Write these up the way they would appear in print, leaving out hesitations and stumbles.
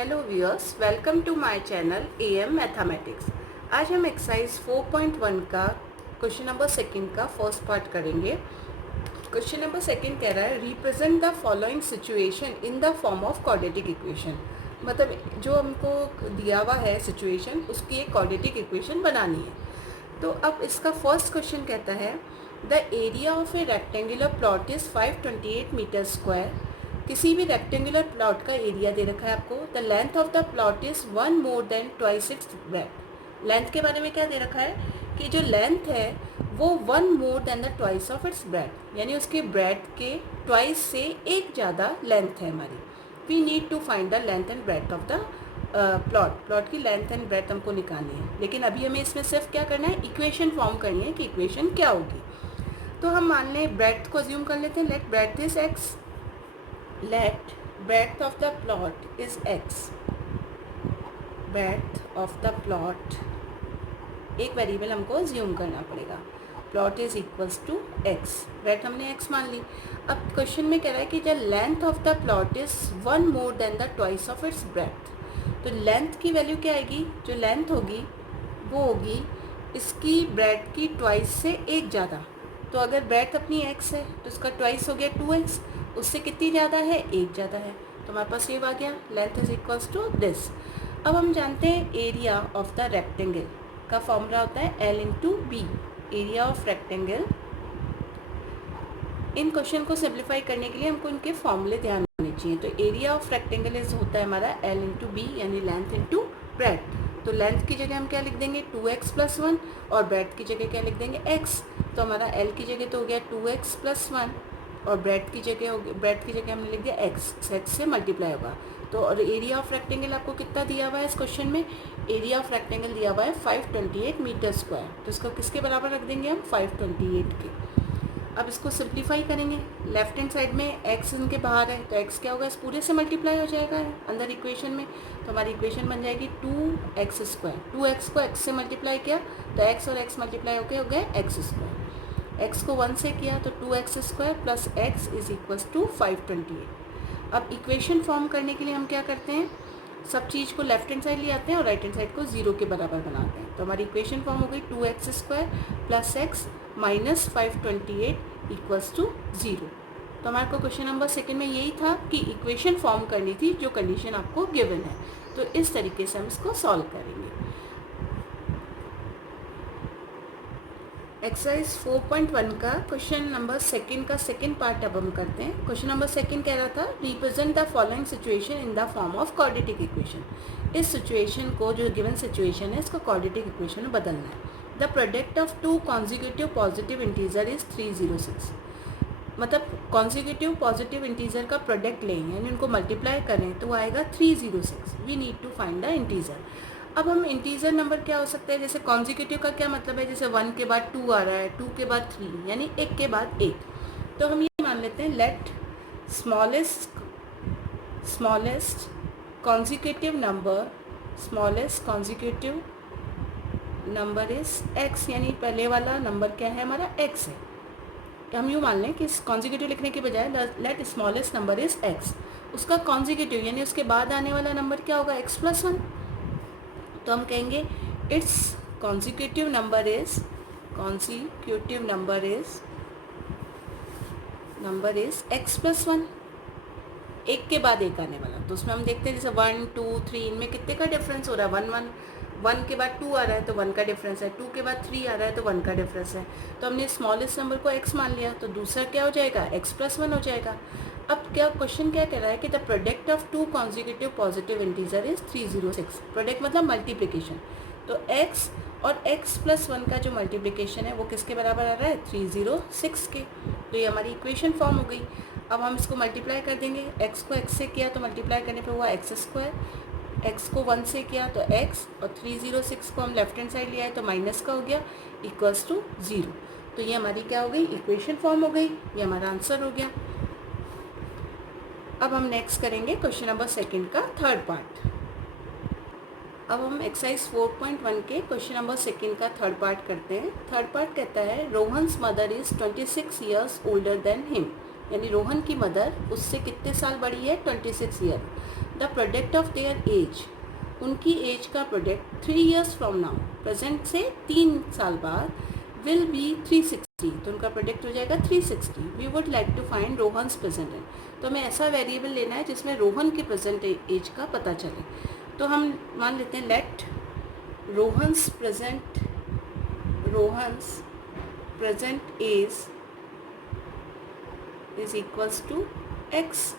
Hello viewers, welcome to my channel AM mathematics. आज हम exercise 4.1 का क्वेश्चन नंबर सेकंड का फर्स्ट पार्ट करेंगे। क्वेश्चन नंबर सेकंड कह रहा है represent the following situation in the form of quadratic equation. मतलब जो हमको दिया हुआ है सिचुएशन, उसकी एक क्वाड्रेटिक इक्वेशन बनानी है। तो अब इसका फर्स्ट क्वेश्चन कहता है the area of a rectangular plot is 528 metre square. किसी भी रेक्टेंगुलर प्लॉट का एरिया दे रखा है आपको। The length of the plot is 1 more than twice its breadth. Length के बारे में क्या दे रखा है कि जो लेंथ है वो 1 more then the twice of its breath, यानी उसके ब्रेथ के ट्वाइस से एक ज़्यादा लेंथ है हमारी। We need to find the length and breadth of the plot की लेंथ एंड ब्रेथ हमको निकालनी है। लेकिन अभी हमें इसमें सिर्फ क्या करना है, इक्वेशन फॉर्म करनी है कि इक्वेशन क्या होगी। तो हम मान लें ब्रेथ को अज्यूम कर लेते हैं। Let breadth is x. Let breadth of the plot is x. Breadth of the plot एक वेरिएबल हमको अज्यूम करना पड़ेगा। Plot is equals to x। ब्रेथ हमने x मान ली। अब क्वेश्चन में कह रहा है कि the length of the plot is 1 more then the twice of its breath. तो लेंथ की वैल्यू क्या आएगी, जो लेंथ होगी वो होगी इसकी ब्रेथ की ट्वाइस से एक ज़्यादा। तो अगर ब्रेथ अपनी x है तो इसका ट्वाइस हो गया 2x, उससे कितनी ज़्यादा है, एक ज़्यादा है। तो हमारे पास ये आ गया length is equals to this. अब हम जानते हैं एरिया ऑफ द रेक्टेंगल का फॉर्मूला होता है L इंटू बी, एरिया ऑफ रेक्टेंगल। इन क्वेश्चन को सिंप्लीफाई करने के लिए हमको इनके फॉर्मूले ध्यान होने चाहिए। तो एरिया ऑफ रेक्टेंगल इज होता है हमारा L इंटू बी, यानी लेंथ इंटू ब्रेथ। तो लेंथ की जगह हम क्या लिख देंगे 2x प्लस 1, और ब्रेथ की जगह क्या लिख देंगे x। तो हमारा L की जगह तो हो गया 2x प्लस 1, और ब्रेथ की जगह हमने लिख दिया x से मल्टीप्लाई होगा। तो और एरिया ऑफ रेक्टेंगल आपको कितना दिया हुआ है इस क्वेश्चन में, एरिया ऑफ रेक्टेंगल दिया हुआ है 528 मीटर स्क्वायर। तो इसको किसके बराबर रख देंगे हम, 528 के। अब इसको सिंप्लीफाई करेंगे। लेफ्ट हैंड साइड में x इनके बाहर है तो x क्या होगा, इस पूरे से मल्टीप्लाई हो जाएगा अंदर इक्वेशन में। तो हमारी इक्वेशन बन जाएगी 2x स्क्वायर। 2x को x से मल्टीप्लाई किया तो x और x मल्टीप्लाई होकर हो गया x स्क्वायर। x को 1 से किया तो 2x square plus x is equals to 528। अब इक्वेशन फॉर्म करने के लिए हम क्या करते हैं, सब चीज़ को लेफ्ट हैंड साइड ले आते हैं और राइट हैंड साइड को 0 के बराबर बनाते हैं। तो हमारी इक्वेशन फॉर्म हो गई 2x square plus x minus 528 equals to 0। तो हमारे को क्वेश्चन नंबर सेकंड में यही था कि इक्वेशन फॉर्म करनी थी जो कंडीशन आपको गिवन है। तो इस तरीके से हम इसको सॉल्व करेंगे। एक्सरसाइज 4.1 का क्वेश्चन नंबर सेकंड का सेकंड पार्ट अब हम करते हैं। क्वेश्चन नंबर सेकंड कह रहा था represent the following situation in the form of quadratic equation. इस सिचुएशन को, जो गिवन सिचुएशन है, इसको क्वाड्रेटिक इक्वेशन में बदलना है। The product of two consecutive positive integer is 306। मतलब कॉन्जिक्यूटिव पॉजिटिव इंटीजर का प्रोडक्ट लें, यानी उनको मल्टीप्लाई करें तो आएगा 306। We need to find the integer. अब हम इंटीजर नंबर क्या हो सकता है, जैसे कॉन्जिक्यूटिव का क्या मतलब है, जैसे 1 के बाद 2 आ रहा है, 2 के बाद 3, यानी 1 के बाद 1। तो हम ये मान लेते हैं let smallest consecutive number is x, यानी पहले वाला नंबर क्या है हमारा x है। तो हम यूँ मान लें कि कॉन्जिक्यूटिव लिखने के बजाय let smallest number is x, उसका कॉन्जिक्यूटिव यानी उसके बाद आने वाला नंबर क्या होगा, x प्लस 1। तो हम कहेंगे it's consecutive number is x plus 1, एक के बाद एक आने वाला। तो उसमें हम देखते हैं जैसे 1 2 3, इनमें कितने का डिफरेंस हो रहा है, 1 1। 1 के बाद 2 आ रहा है तो 1 का डिफरेंस है, 2 के बाद 3 आ रहा है तो 1 का डिफरेंस है। तो हमने स्मॉलेस्ट नंबर को x मान लिया, तो दूसरा क्या हो जाएगा, x प्लस 1 हो जाएगा। अब क्या क्वेश्चन क्या कह रहा है कि the product of two consecutive positive integer is 306। Product मतलब मल्टीप्लिकेशन। तो x और x प्लस 1 का जो मल्टीप्लिकेशन है वो किसके बराबर आ रहा है, 306 के। तो ये हमारी इक्वेशन फॉर्म हो गई। अब हम इसको मल्टीप्लाई कर देंगे। x को x से किया तो मल्टीप्लाई करने पे हुआ x स्क्वायर, x को 1 से किया तो x, और 306 को हम लेफ्ट हैंड साइड लिया है तो माइनस का हो गया इक्वल्स टू 0। तो ये हमारी क्या हो गई, इक्वेशन फॉर्म हो गई, ये हमारा आंसर हो गया। अब हम नेक्स्ट करेंगे क्वेश्चन नंबर सेकंड का थर्ड पार्ट। अब हम एक्सरसाइज 4.1 के क्वेश्चन नंबर सेकंड का थर्ड पार्ट करते हैं। थर्ड पार्ट कहता है Rohan's mother is 26 years older than him, यानी रोहन की मदर उससे कितने साल बड़ी है, 26 year. The product of their age, उनकी एज का product 3 years from now, present से 3 साल बाद, विल बी 360, तो उनका प्रोडक्ट हो जाएगा 360. We would like to find Rohan's present age, तो हमें ऐसा वेरिएबल लेना है जिसमें रोहन की प्रेजेंट एज का पता चले. तो हम मान लेते हैं let Rohan's present age is equals to x.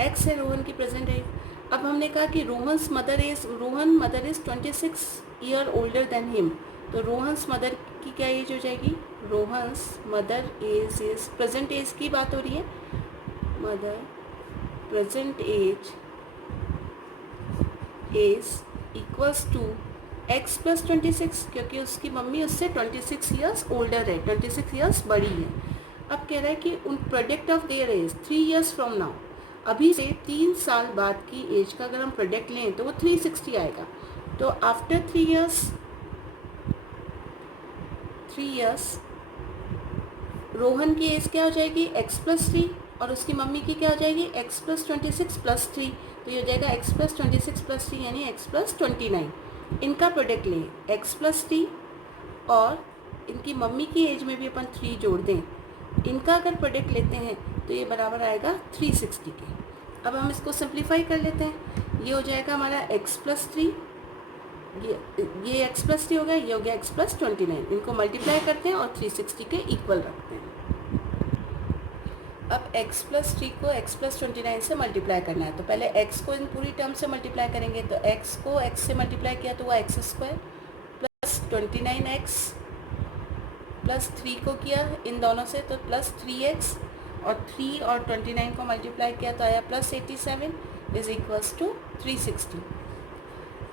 X है रोहन की प्रेजेंट एज. अब हमने कहा कि Rohan mother is 26 year older than him, तो रोहन्स मदर की क्या एज हो जाएगी, Rohan's mother age is, present age की बात हो रही है, mother present age is equals to x plus 26, क्योंकि उसकी मम्मी उससे 26 years ओल्डर है, 26 years बड़ी है. अब कह रहा है कि उन product of their age 3 years from now, अभी से 3 साल बाद की एज का अगर हम प्रोडक्ट लें तो वो 360 आएगा. तो आफ्टर 3 years रोहन की एज क्या हो जाएगी, x प्लस 3, और उसकी मम्मी की क्या हो जाएगी, x प्लस 26 प्लस 3, तो ये हो जाएगा x प्लस 26 प्लस 3 यानी x प्लस 29. इनका प्रोडक्ट लें x प्लस 3 और इनकी मम्मी की एज में भी अपन 3 जोड़ दें, इनका अगर प्रोडक्ट लेते हैं तो ये बराबर आएगा 360 के. अब हम इसको सिंप्लीफाई कर लेते हैं. ये हो जाएगा हमारा x प्लस 3, ये x प्लस 3 हो गया, ये हो गया x प्लस 29. इनको मल्टीप्लाई करते हैं और 360 के इक्वल रखते हैं. अब x प्लस 3 को x प्लस 29 से मल्टीप्लाई करना है, तो पहले x को इन पूरी टर्म से मल्टीप्लाई करेंगे. तो x को x से मल्टीप्लाई किया तो वह x square plus 29x plus 3 को किया इन दोनों से तो प्लस 3x, और 3 और 29 को मल्टीप्लाई किया तो आया प्लस 87 इज इक्वल्स टू 360.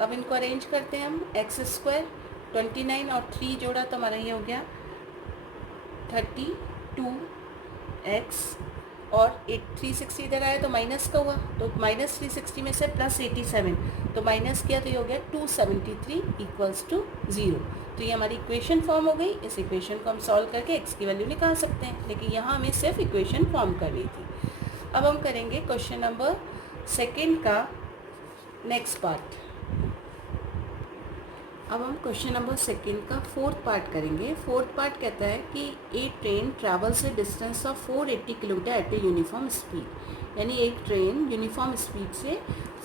अब इनको अरेंज करते हैं हम. एक्स स्क्वायर 29 और 3 जोड़ा तो हमारा ये हो गया 32x, और 360 इधर आया तो माइनस का हुआ, तो माइनस 360 में से प्लस 87, तो माइनस किया तो ये हो गया 273 इक्वल्स टू 0. तो ये हमारी इक्वेशन फॉर्म हो गई. इस इक्वेशन को हम सॉल्व करके x की वैल्यू निकाल सकते हैं, लेकिन यहाँ हमें सिर्फ इक्वेशन फॉर्म करनी थी. अब हम करेंगे क्वेश्चन नंबर 2 का नेक्स्ट पार्ट. अब हम क्वेश्चन नंबर 2 का 4th पार्ट करेंगे. 4th पार्ट कहता है कि a train travels a distance of 480 kilometre at a uniform speed, यानी एक ट्रेन यूनिफॉर्म स्पीड से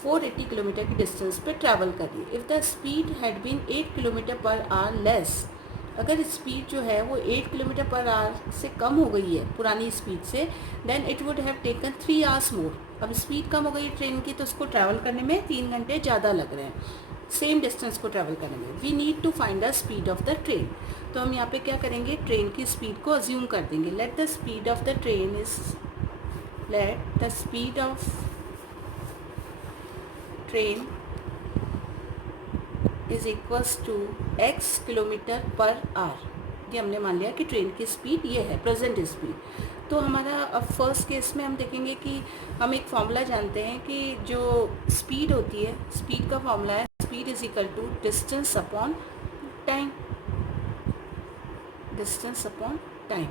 480 किलोमीटर की डिस्टेंस पे ट्रैवल कर रही है. If the speed had been 8 kilometre per hour less, अगर स्पीड जो है वो 8 किलोमीटर पर आवर से कम हो गई है पुरानी स्पीड से, then it would have taken 3 hours more. अब स्पीड कम हो गई ट्रेन की तो उसको ट्रैवल करने में 3 घंटे ज़्यादा लग रहे हैं सेम डिस्टेंस को ट्रैवल करने में. We need to find the speed of the train. तो हम यहाँ पे क्या करेंगे, ट्रेन की स्पीड को अज्यूम कर देंगे. Let the speed of the train is equals to x kilometre per hour. ये हमने मान लिया कि ट्रेन की स्पीड ये है प्रेजेंट स्पीड. तो हमारा अब फर्स्ट केस में हम देखेंगे कि हम एक फॉर्मूला जानते हैं कि जो स्पीड होती है, स्पीड का फॉर्मूला है speed is equal to distance upon time. Distance upon time.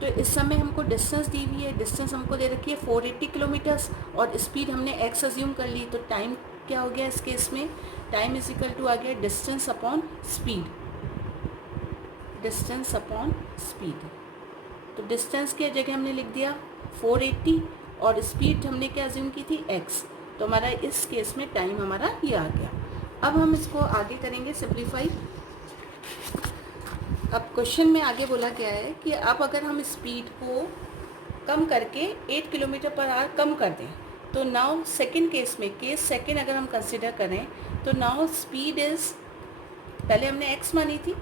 तो इस समय हमको डिस्टेंस दी हुई है, डिस्टेंस हमको दे रखी है 480 किलोमीटर्स और स्पीड हमने x अज्यूम कर ली. तो टाइम क्या हो गया इस केस में, टाइम इज इक्वल टू आ गया distance upon speed. Distance upon speed. तो डिस्टेंस की जगह हमने लिख दिया 480 और स्पीड हमने क्या अज्यूम की थी x. तो हमारा इस केस में टाइम हमारा ये आ गया. अब हम इसको आगे करेंगे सिंप्लीफाई. अब क्वेश्चन में आगे बोला गया है कि अब अगर हम स्पीड को कम करके 8 किलोमीटर पर आवर कम कर दें, तो नाउ सेकंड केस में, केस सेकंड अगर हम कंसिडर करें तो नाउ स्पीड इज़, पहले हमने x मानी थी,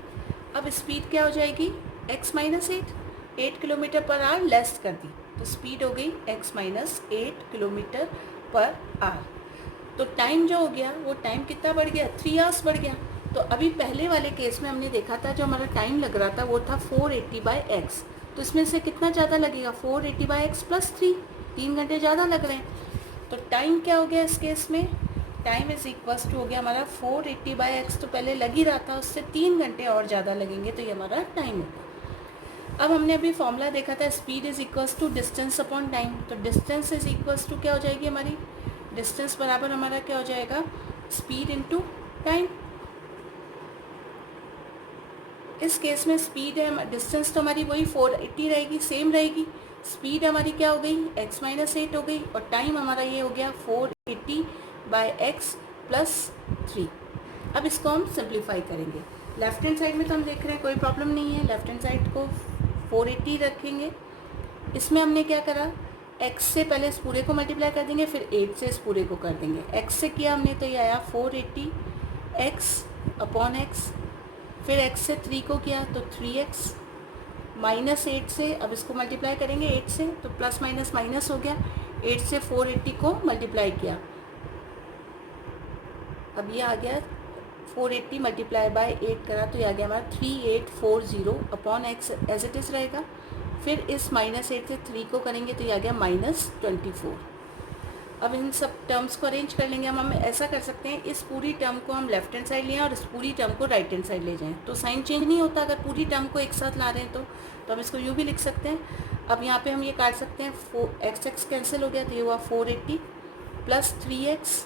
अब स्पीड क्या हो जाएगी x minus 8 kilometre per hour less कर दी, तो स्पीड हो गई x minus 8 kilometre per our. तो टाइम जो हो गया वो टाइम कितना बढ़ गया, 3 hours बढ़ गया. तो अभी पहले वाले केस में हमने देखा था जो हमारा टाइम लग रहा था वो था 480/x. तो इसमें से कितना ज़्यादा लगेगा, 480/x प्लस 3 घंटे ज़्यादा लग रहे हैं. तो टाइम क्या हो गया इस केस में, टाइम इज इक्वल्स टू हो गया हमारा 480/x, तो पहले लग ही रहा था, उससे 3 घंटे और ज़्यादा लगेंगे, तो ये हमारा टाइम होगा. अब हमने अभी फॉर्मूला देखा था speed is equals to distance upon time. तो डिस्टेंस इज इक्वल्स टू क्या हो जाएगी हमारी डिस्टेंस बराबर हमारा क्या हो जाएगा, स्पीड इनटू टाइम। इस केस में स्पीड है, डिस्टेंस तो हमारी वही 480 रहेगी, सेम रहेगी। स्पीड हमारी क्या हो गई, x माइनस 8 हो गई, और टाइम हमारा ये हो गया 480 बाई एक्स प्लस 3। अब इसको हम सिंप्लीफाई करेंगे। लेफ्ट हैंड साइड में तो हम देख रहे हैं कोई प्रॉब्लम नहीं है, लेफ्ट हैंड साइड को 480 रखेंगे। इसमें हमने क्या करा, x से पहले इस पूरे को मल्टीप्लाई कर देंगे, फिर 8 से इस पूरे को कर देंगे। x से किया हमने तो ये आया 480 x अपॉन एक्स, फिर x से 3 को किया तो 3x माइनस 8 से, अब इसको मल्टीप्लाई करेंगे 8 से तो प्लस माइनस माइनस हो गया। 8 से 480 को मल्टीप्लाई किया, अब ये आ गया 480 मल्टीप्लाई बाय 8 करा तो ये आ गया हमारा 3840 upon x as it is रहेगा। फिर इस माइनस 8 से 3 को करेंगे तो ये आ गया -24। अब इन सब टर्म्स को अरेंज कर लेंगे। हम ऐसा कर सकते हैं, इस पूरी टर्म को हम लेफ्ट हैंड साइड लें और इस पूरी टर्म को राइट हैंड साइड ले जाएं, तो साइन चेंज नहीं होता अगर पूरी टर्म को एक साथ ला रहे हैं तो हम इसको यूँ भी लिख सकते हैं। अब यहाँ पे हम ये काट सकते हैं, 4x कैंसिल हो गया तो ये हुआ 480 plus 3x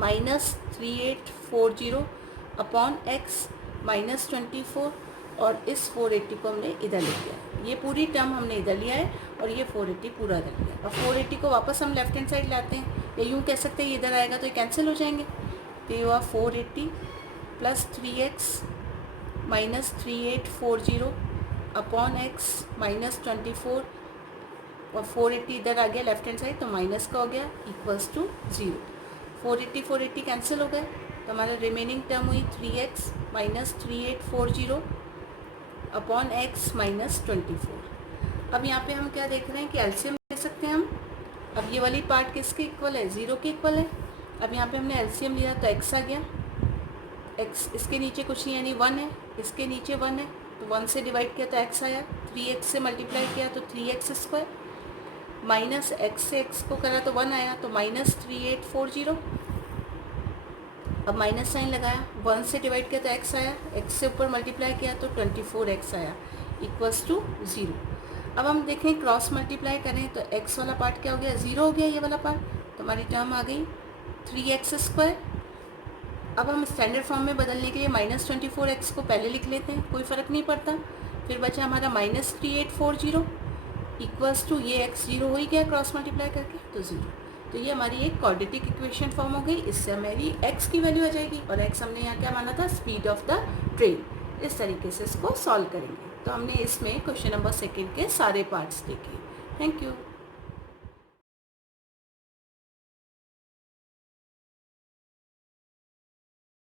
minus 3840 upon x minus 24, और इस 480 को हमने इधर ले लिया। ये पूरी टर्म हमने इधर लिया है और ये 480 पूरा इधर लिया। और 480 को वापस हम लेफ्ट हैंड साइड लाते हैं, या यूँ कह सकते हैं ये इधर आएगा तो ये कैंसिल हो जाएंगे। तो ये हुआ 480 plus 3x minus 3840 upon x minus 24, और 480 इधर आ गया लेफ्ट हैंड साइड तो माइनस का हो गया इक्वल्स टू 0। 480 कैंसिल हो गए तो हमारा रिमेनिंग टर्म हुई 3x minus 3840 upon x minus 24। अब यहाँ पे हम क्या देख रहे हैं कि एलसीएम ले सकते हैं हम। अब ये वाली पार्ट किसके इक्वल है, 0 के इक्वल है। अब यहाँ पे हमने एलसीएम लिया तो x आ गया, x इसके नीचे कुछ नहीं यानी 1 है, इसके नीचे 1 है तो 1 से डिवाइड किया तो x आया, 3x से मल्टीप्लाई किया तो 3x² माइनस x से x को करा तो 1 आया तो माइनस 3840। अब माइनस साइन लगाया, 1 से डिवाइड किया तो x आया, x से ऊपर मल्टीप्लाई किया तो 24x आया इक्वल्स टू 0। अब हम देखें क्रॉस मल्टीप्लाई करें तो x वाला पार्ट क्या हो गया, 0 हो गया ये वाला पार्ट, तो हमारी टर्म आ गई 3x²। अब हम स्टैंडर्ड फॉर्म में बदलने के लिए -24x को पहले लिख लेते हैं, कोई फ़र्क नहीं पड़ता। फिर बचा हमारा -3840 इक्वल्स टू ये x 0 हो ही गया क्रॉस मल्टीप्लाई करके तो 0। तो ये हमारी एक क्वाड्रेटिक इक्वेशन फॉर्म हो गई। इससे हमारी x की वैल्यू आ जाएगी और x हमने यहाँ क्या माना था, स्पीड ऑफ द ट्रेन। इस तरीके से इसको सॉल्व करेंगे। तो हमने इसमें क्वेश्चन नंबर 2 के सारे पार्ट्स देखे। Thank you.